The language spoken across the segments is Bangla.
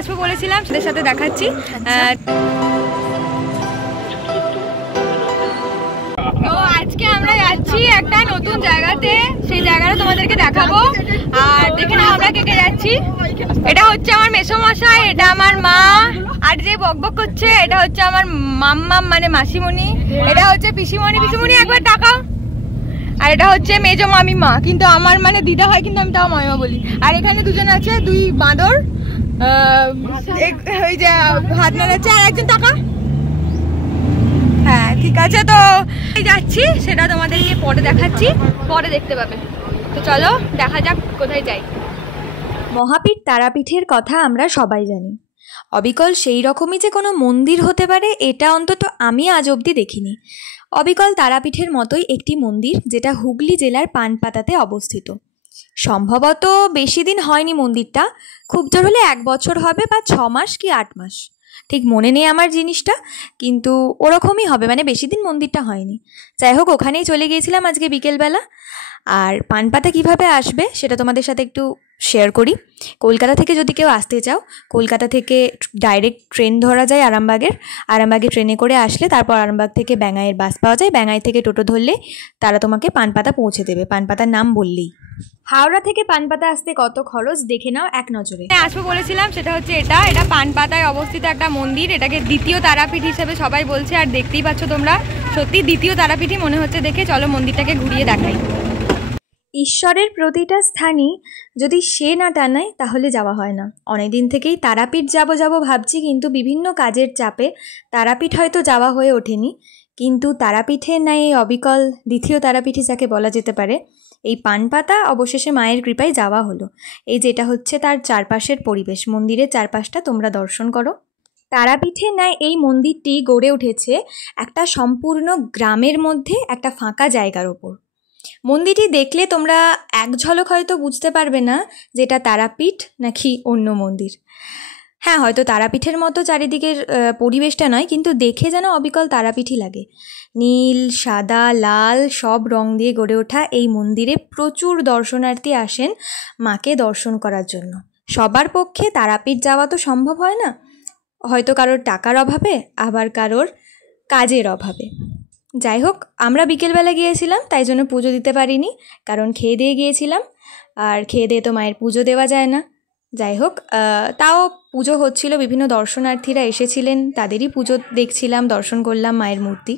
আসবো বলেছিলাম, সেটার সাথে দেখাচ্ছি। তো আজকে আমরা যাচ্ছি একটা নতুন জায়গাতে, সেই জায়গাটা তোমাদেরকে দেখাবো। আর দেখে নাও আমরা কে কে যাচ্ছি। এটা হচ্ছে আমার মেসোমশাই, এটা আমার মা, আর যে বকবক করছে এটা হচ্ছে আমার মাম্মাম মানে মাসিমণি, এটা হচ্ছে পিসিমণি। পিসিমণি একবার তাকাও। আর এটা হচ্ছে মেজো মামিমা, কিন্তু আমার মানে দিদা হয়, কিন্তু আমি তাও মামিমা বলি। আর এখানে দুজন আছে, দুই বাঁদর, ওই যে হাত নাড়াচ্ছে, আর একজন টাকা। হ্যাঁ ঠিক আছে, তো যাচ্ছি, সেটা তোমাদেরকে পরে দেখাচ্ছি, পরে দেখতে পাবে। তো চলো দেখা যাক কোথায় যাই। মহাপীঠ তারাপীঠের কথা আমরা সবাই জানি। অবিকল সেই রকমই যে কোনো মন্দির হতে পারে এটা অন্তত আমি আজ অবধি দেখিনি। অবিকল তারাপীঠের মতোই একটি মন্দির, যেটা হুগলি জেলার পানপাতাতে অবস্থিত। সম্ভবত বেশি দিন হয়নি মন্দিরটা, খুব জোর হলে 1 বছর হবে, বা 6 মাস কি 8 মাস, ঠিক মনে নেই আমার জিনিসটা, কিন্তু ওরকমই হবে, মানে বেশি দিন মন্দিরটা হয়নি। যাই হোক, ওখানেই চলে গিয়েছিলাম আজকে বিকেলবেলা। আর পানপাতা কিভাবে আসবে সেটা তোমাদের সাথে একটু শেয়ার করি। কলকাতা থেকে যদি কেউ আসতে চাও, কলকাতা থেকে ডাইরেক্ট ট্রেন ধরা যায় আরামবাগে ট্রেনে করে আসলে তারপর আরামবাগ থেকে ব্যাঙাইয়ের বাস পাওয়া যায়। ব্যাঙাই থেকে টোটো ধরলে তারা তোমাকে পানপাতা পৌঁছে দেবে, পানপাতার নাম বললেই। হাওড়া থেকে পানপাতা আসতে কত খরচ দেখে নাও এক নজরে। আসবো বলেছিলাম, সেটা হচ্ছে এটা পানপাতায় অবস্থিত একটা মন্দির। এটাকে দ্বিতীয় তারাপীঠ হিসেবে সবাই বলছে, আর দেখতেই পাচ্ছ তোমরা, সত্যি দ্বিতীয় তারাপীঠই মনে হচ্ছে দেখে। চলো মন্দিরটাকে ঘুরিয়ে দেখাই। ঈশ্বরের প্রতিটা স্থানই যদি সে না টানায় তাহলে যাওয়া হয় না। অনেকদিন থেকেই তারাপীঠ যাব ভাবছি, কিন্তু বিভিন্ন কাজের চাপে তারাপীঠ হয়তো যাওয়া হয়ে ওঠেনি। কিন্তু তারাপীঠের ন্যায় এই অবিকল দ্বিতীয় তারাপীঠই যাকে বলা যেতে পারে, এই পানপাতা অবশেষে মায়ের কৃপায় যাওয়া হলো। এই যেটা হচ্ছে তার চারপাশের পরিবেশ, মন্দিরের চারপাশটা তোমরা দর্শন করো। তারাপীঠের ন্যায় এই মন্দিরটি গড়ে উঠেছে একটা সম্পূর্ণ গ্রামের মধ্যে, একটা ফাঁকা জায়গার ওপর। মন্দিরটি দেখলে তোমরা এক ঝলক হয়তো বুঝতে পারবে না যে এটা তারাপীঠ নাকি অন্য মন্দির। হ্যাঁ, হয়তো তারাপীঠের মতো চারিদিকের পরিবেশটা নয়, কিন্তু দেখে যেন অবিকল তারাপীঠই লাগে। নীল, সাদা, লাল সব রং দিয়ে গড়ে ওঠা এই মন্দিরে প্রচুর দর্শনার্থী আসেন মাকে দর্শন করার জন্য। সবার পক্ষে তারাপীঠ যাওয়া তো সম্ভব হয় না, হয়তো কারোর টাকার অভাবে, আবার কারোর কাজের অভাবে। যাই হোক, আমরা বিকেলবেলা গিয়েছিলাম, তাই জন্য পুজো দিতে পারিনি, কারণ খেয়ে দিয়ে গিয়েছিলাম, আর খেয়ে দিয়ে তো মায়ের পুজো দেওয়া যায় না। যাই হোক, তাও পুজো হচ্ছিল, বিভিন্ন দর্শনার্থীরা এসেছিলেন, তাদেরই পুজো দেখছিলাম, দর্শন করলাম মায়ের মূর্তি।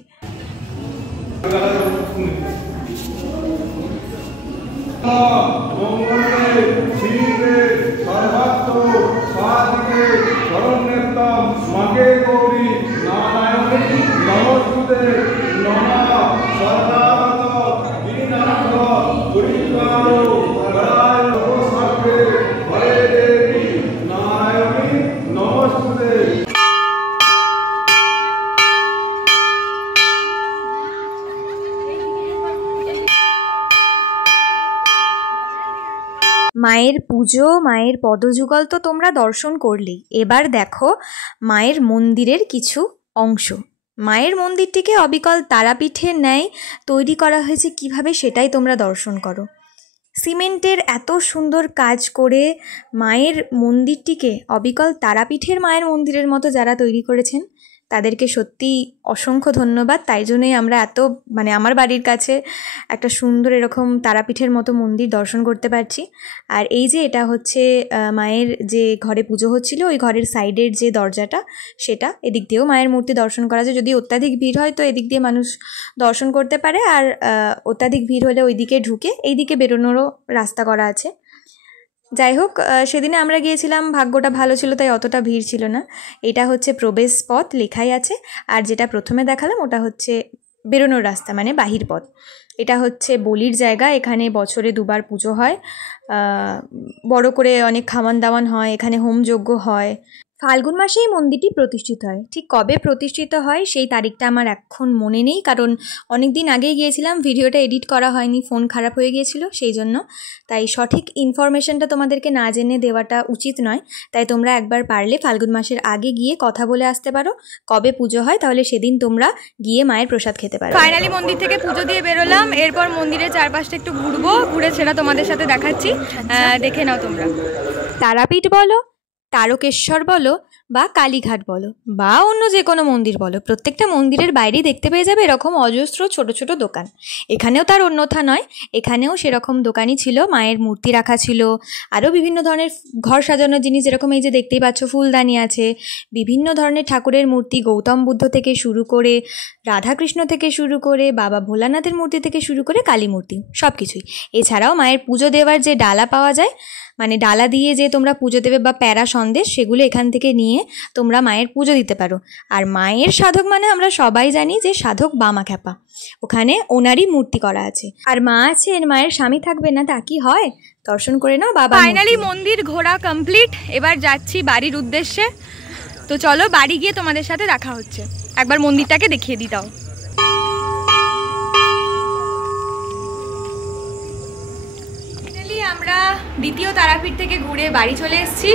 মায়ের পুজো, মায়ের পদযুগল তো তোমরা দর্শন করলেই। এবার দেখো মায়ের মন্দিরের কিছু অংশ। মায়ের মন্দিরটিকে অবিকল তারাপীঠের ন্যায় তৈরি করা হয়েছে কিভাবে, সেটাই তোমরা দর্শন করো। সিমেন্টের এত সুন্দর কাজ করে মায়ের মন্দিরটিকে অবিকল তারাপীঠের মায়ের মন্দিরের মতো যারা তৈরি করেছেন তাদেরকে সত্যি অসংখ্য ধন্যবাদ। তাই জন্যই আমরা আমার বাড়ির কাছে একটা সুন্দর এরকম তারাপীঠের মতো মন্দির দর্শন করতে পারছি। আর এই যে এটা হচ্ছে মায়ের যে ঘরে পুজো হচ্ছিল, ওই ঘরের সাইডের যে দরজাটা, সেটা এদিক দিয়েও মায়ের মূর্তি দর্শন করা যায়। যদি অত্যাধিক ভিড় হয় তো এদিক দিয়ে মানুষ দর্শন করতে পারে, আর অত্যাধিক ভিড় হলে ওই দিকে ঢুকে এই দিকে বেরোনোরও রাস্তা করা আছে। যাই হোক, সেদিনে আমরা গিয়েছিলাম, ভাগ্যটা ভালো ছিল তাই অতটা ভিড় ছিল না। এটা হচ্ছে প্রবেশ পথ লেখাই আছে, আর যেটা প্রথমে দেখালাম ওটা হচ্ছে বেরোনোর রাস্তা, মানে বাহির পথ। এটা হচ্ছে বলির জায়গা, এখানে বছরে 2 বার পুজো হয়, বড় করে অনেক খাওয়ান দাওয়ান হয়, এখানে হোমযজ্ঞ হয়। ফাল্গুন মাসে এই মন্দিরটি প্রতিষ্ঠিত হয়। ঠিক কবে প্রতিষ্ঠিত হয় সেই তারিখটা আমার এখন মনে নেই, কারণ অনেক দিন আগেই গিয়েছিলাম, ভিডিওটা এডিট করা হয়নি, ফোন খারাপ হয়ে গিয়েছিল সেই জন্য। তাই সঠিক ইনফরমেশনটা তোমাদেরকে না জেনে দেওয়াটা উচিত নয়। তাই তোমরা একবার পারলে ফাল্গুন মাসের আগে গিয়ে কথা বলে আসতে পারো কবে পুজো হয়, তাহলে সেদিন তোমরা গিয়ে মায়ের প্রসাদ খেতে পারো। ফাইনালি মন্দির থেকে পুজো দিয়ে বেরোলাম, এরপর মন্দিরের চারপাশটা একটু ঘুরে সেটা তোমাদের সাথে দেখাচ্ছি, দেখে নাও তোমরা। তারাপীঠ বলো, তারকেশ্বর বলো বা কালীঘাট বলো বা অন্য যে কোনো মন্দির বলো, প্রত্যেকটা মন্দিরের বাইরেই দেখতে পেয়ে যাবে এরকম অজস্র ছোট ছোট দোকান। এখানেও তার অন্যথা নয়, এখানেও সেরকম দোকানই ছিল, মায়ের মূর্তি রাখা ছিল, আরও বিভিন্ন ধরনের ঘর সাজানোর জিনিস, যেরকম এই যে দেখতেই পাচ্ছ ফুলদানি আছে, বিভিন্ন ধরনের ঠাকুরের মূর্তি, গৌতম বুদ্ধ থেকে শুরু করে রাধাকৃষ্ণ থেকে শুরু করে বাবা ভোলানাথের মূর্তি থেকে শুরু করে কালী মূর্তি, সব কিছুই। এছাড়াও মায়ের পুজো দেওয়ার যে ডালা পাওয়া যায়, মানে ডালা দিয়ে যে তোমরা পুজো দেবে বা প্যারা সন্দেশ, সেগুলো এখান থেকে নিয়ে তোমরা মায়ের পুজো দিতে পারো। আর মায়ের সাধক মানে আমরা সবাই জানি যে সাধক বামাখ্যাপা, ওখানে ওনারই মূর্তি করা আছে। আর মা আছে, এর মায়ের স্বামী থাকবে না তা কি হয়? দর্শন করে নাও বাবা। ফাইনালি মন্দির ঘোরা কমপ্লিট, এবার যাচ্ছি বাড়ির উদ্দেশ্যে। তো চলো বাড়ি গিয়ে তোমাদের সাথে দেখা হচ্ছে, একবার মন্দিরটাকে দেখিয়ে দিই দাও। আমরা দ্বিতীয় তারাপীঠ থেকে ঘুরে বাড়ি চলে এসেছি,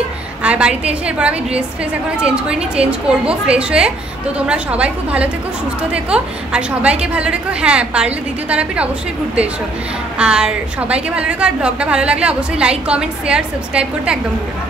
আর বাড়িতে এসে এরপর আমি ড্রেস ফ্রেস এখনো চেঞ্জ করিনি, চেঞ্জ করবো ফ্রেশ হয়ে। তো তোমরা সবাই খুব ভালো থেকো, সুস্থ থেকো, আর সবাইকে ভালো রেখো। হ্যাঁ, পারলে দ্বিতীয় তারাপীঠ অবশ্যই ঘুরতে এসো, আর সবাইকে ভালো রেখো। আর ব্লগটা ভালো লাগলে অবশ্যই লাইক, কমেন্ট, শেয়ার, সাবস্ক্রাইব করতে একদম ভুলো না।